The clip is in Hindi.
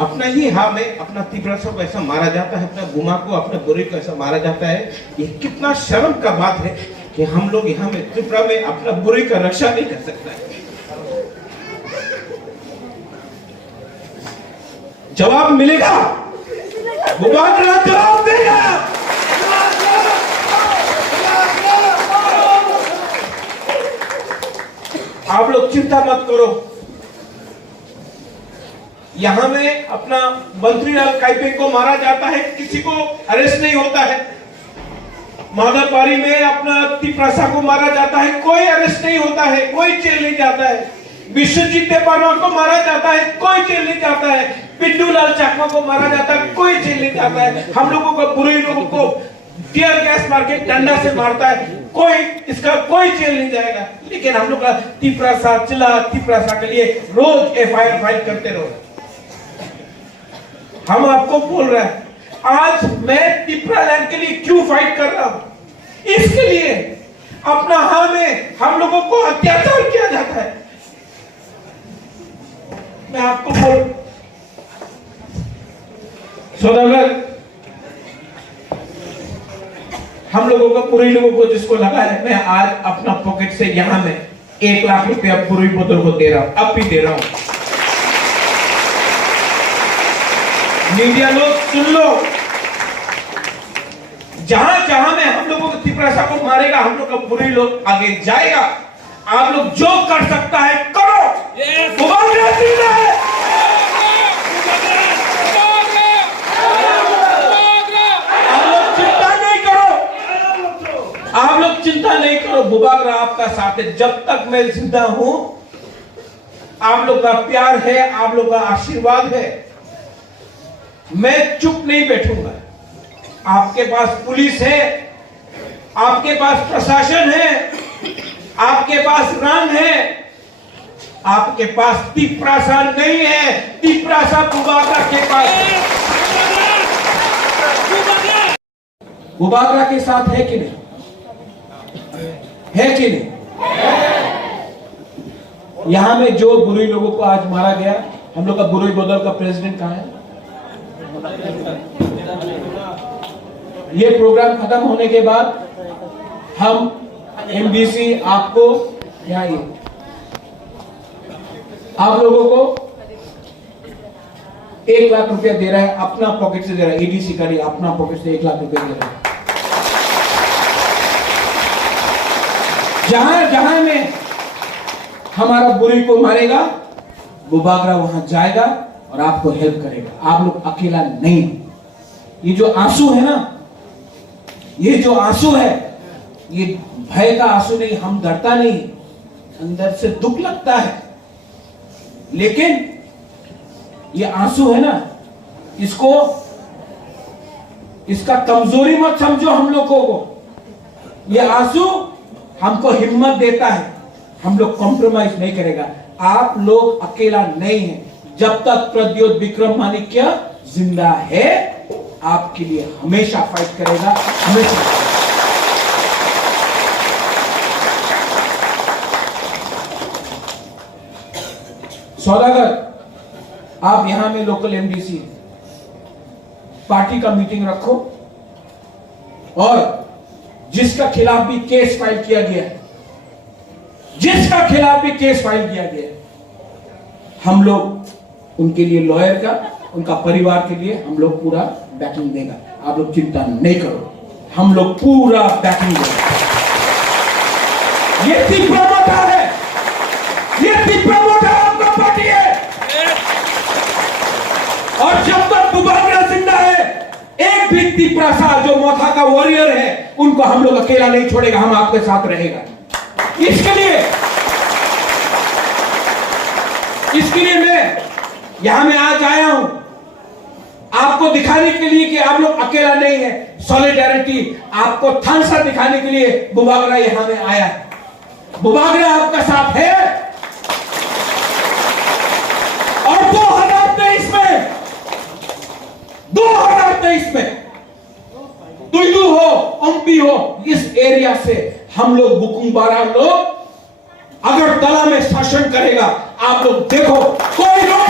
अपना ही हाँ में अपना तिपरासा को ऐसा मारा जाता है, अपना गुमा को, अपने बुरे को ऐसा मारा जाता है। ये कितना शर्म का बात है कि हम लोग यहाँ में त्रिपुरा में अपना बुरे का रक्षा नहीं कर सकता है। जवाब मिलेगा, बुबागरा जवाब देगा। आप लोग चिंता मत करो, यहां में अपना मंत्रीलाल काइपे को मारा जाता है, किसी को अरेस्ट नहीं होता है। माधवपारी में अपना तिपरासा को मारा जाता है, कोई अरेस्ट नहीं होता है, कोई जेल नहीं जाता है। विश्वजीत देवबर्मा को मारा जाता है, कोई जेल नहीं जाता है। पिंटू लाल चाकमा को मारा जाता है, कोई जेल नहीं जाता है। हम लोगों को, बुरे लोगों को टीयर गैस मार के डंडा से मारता है, कोई इसका कोई जेल नहीं जाएगा। लेकिन हम लोग का तिपरासा चिल्ला, तिपरासा के लिए रोज एफआईआर फाइल करते रहो। हम आपको बोल रहे हैं, आज मैं तिपरा लैंड के लिए क्यों फाइट कर रहा हूं? इसके लिए अपना हाँ में हम लोगों को अत्याचार किया जाता है। मैं आपको बोल सौदागर, हम लोगों को, पूरी लोगों को जिसको लगा है, मैं आज अपना पॉकेट से यहां में 1 लाख रुपया पूरी बोतल को दे रहा हूं, अब भी दे रहा हूं। मीडिया लोग सुन लो, जहां जहां में हम लोगों को तिपरासा को मारेगा, हम लोग का बुरी लोग आगे जाएगा। आप लोग जो कर सकता है करो। बुबागरा जिंदा है। आप लोग चिंता नहीं करो, आप लोग चिंता नहीं करो, बुबागरा आपका साथ है। जब तक मैं जिंदा हूं, आप लोग का प्यार है, आप लोग का आशीर्वाद है, मैं चुप नहीं बैठूंगा। आपके पास पुलिस है, आपके पास प्रशासन है, आपके पास रंग है, आपके पास तिपरासा नहीं है। तिपरासा बुबागरा के पास है। बुबागरा के साथ है कि नहीं? है कि नहीं? यहां में जो बुरे लोगों को आज मारा गया, हम लोग का बुरे बदल का प्रेसिडेंट कहां है? ये प्रोग्राम खत्म होने के बाद हम एमबीसी आपको यहाँ आप लोगों को 1 लाख रुपया दे रहा है, अपना पॉकेट से दे रहा है। ईडीसी का नहीं, अपना पॉकेट से 1 लाख रुपया दे रहा है। जहां जहां में हमारा बुरी को मारेगा, बुबागरा वहां जाएगा और आपको हेल्प करेगा। आप लोग अकेला नहीं। ये जो आंसू है ना, ये जो आंसू है, ये भय का आंसू नहीं, हम डरता नहीं, अंदर से दुख लगता है। लेकिन ये आंसू है ना, इसको, इसका कमजोरी मत समझो हम लोगों को। ये आंसू हमको हिम्मत देता है, हम लोग कॉम्प्रोमाइज नहीं करेगा। आप लोग अकेला नहीं है। जब तक प्रद्योत विक्रम माणिक्य जिंदा है, आपके लिए हमेशा फाइट करेगा, हमेशा। सौदागर, आप यहां में लोकल एमडीसी पार्टी का मीटिंग रखो और जिसका खिलाफ भी केस फाइल किया गया है, जिसका खिलाफ भी केस फाइल किया गया है, हम लोग उनके लिए लॉयर का, उनका परिवार के लिए हम लोग पूरा बैकिंग देगा। आप लोग चिंता नहीं करो, हम लोग पूरा बैकिंग देगा। ये तिपरा मोटा है, ये तिपरा मोटा आपका पार्टी है। और जब तक बुबागरा जिंदा है, एक भी तिपरासा जो मोथा का वॉरियर है, उनको हम लोग अकेला नहीं छोड़ेगा, हम आपके साथ रहेगा। इसके लिए मैं यहां में आज आया हूं, आपको दिखाने के लिए कि आप लोग अकेला नहीं है। सॉलिडेरिटी आपको थानसा दिखाने के लिए बुबागरा यहां में आया है। बुबागरा आपका साथ है। और 2023 में तुयू हो, ओम्पी हो, इस एरिया से हम लोग बुकुंबारा लोग अगर तला में शासन करेगा, आप लोग देखो, कोई लोग